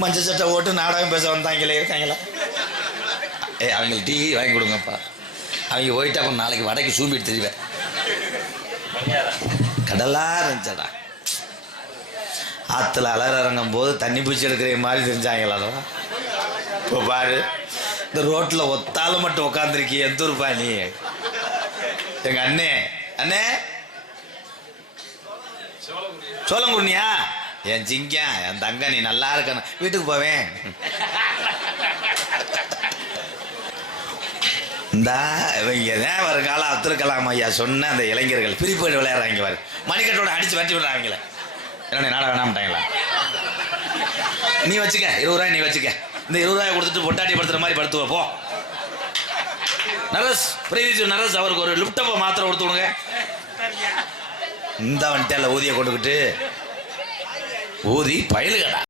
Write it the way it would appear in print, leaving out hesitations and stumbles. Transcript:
மஞ்சள் சட்டை ஓட்டு நாடகம் பேச வந்தாங்களே இருக்காங்களா? அவங்களுக்கு டீ வாங்கி கொடுங்கப்பா. அவங்க போயிட்டு அப்புறம் நாளைக்கு வடைக்கு சூம்பிட்டு தெரிவேன். கடலா இருந்துச்சடா. ஆற்றுல அலற இறங்கும் போது தண்ணி பூச்சி எடுக்கிற மாதிரி தெரிஞ்சாங்களா? இப்போ பாரு, இந்த ரோட்டில் ஒத்தால மட்டும் உட்காந்துருக்கி எந்த ஊருப்பா நீ? எங்க அண்ணே அண்ணே சோளங்குருணியா? என் ஜிங்கா என் தங்க, நீ நல்லா இருக்கணும், வீட்டுக்கு போவேன். இந்தா இவங்க தான் வருங்கால அப்துல் கலாம் ஐயா சொன்ன அந்த இளைஞர்கள் பிரிப்பு விளையாடுறாங்க பாரு. மணிக்கட்டோட அடிச்சு வட்டி விடுறாங்களே. என்ன நாடா வேணாம்ட்டாங்களா? நீ வச்சுக்க 20 ரூபாய், நீ வச்சுக்க. இந்த 20 ரூபாய் கொடுத்துட்டு பொட்டாட்டி படுத்துற மாதிரி படுத்துவ போ. நரஸ் பிரதீஷ் நரஸ் அவருக்கு ஒரு லிப்டப்பை மாத்திரை கொடுத்து விடுங்க. இந்த வந்துட்டேல ஊதிய கொண்டுக்கிட்டு ஊதி பயலுகடா.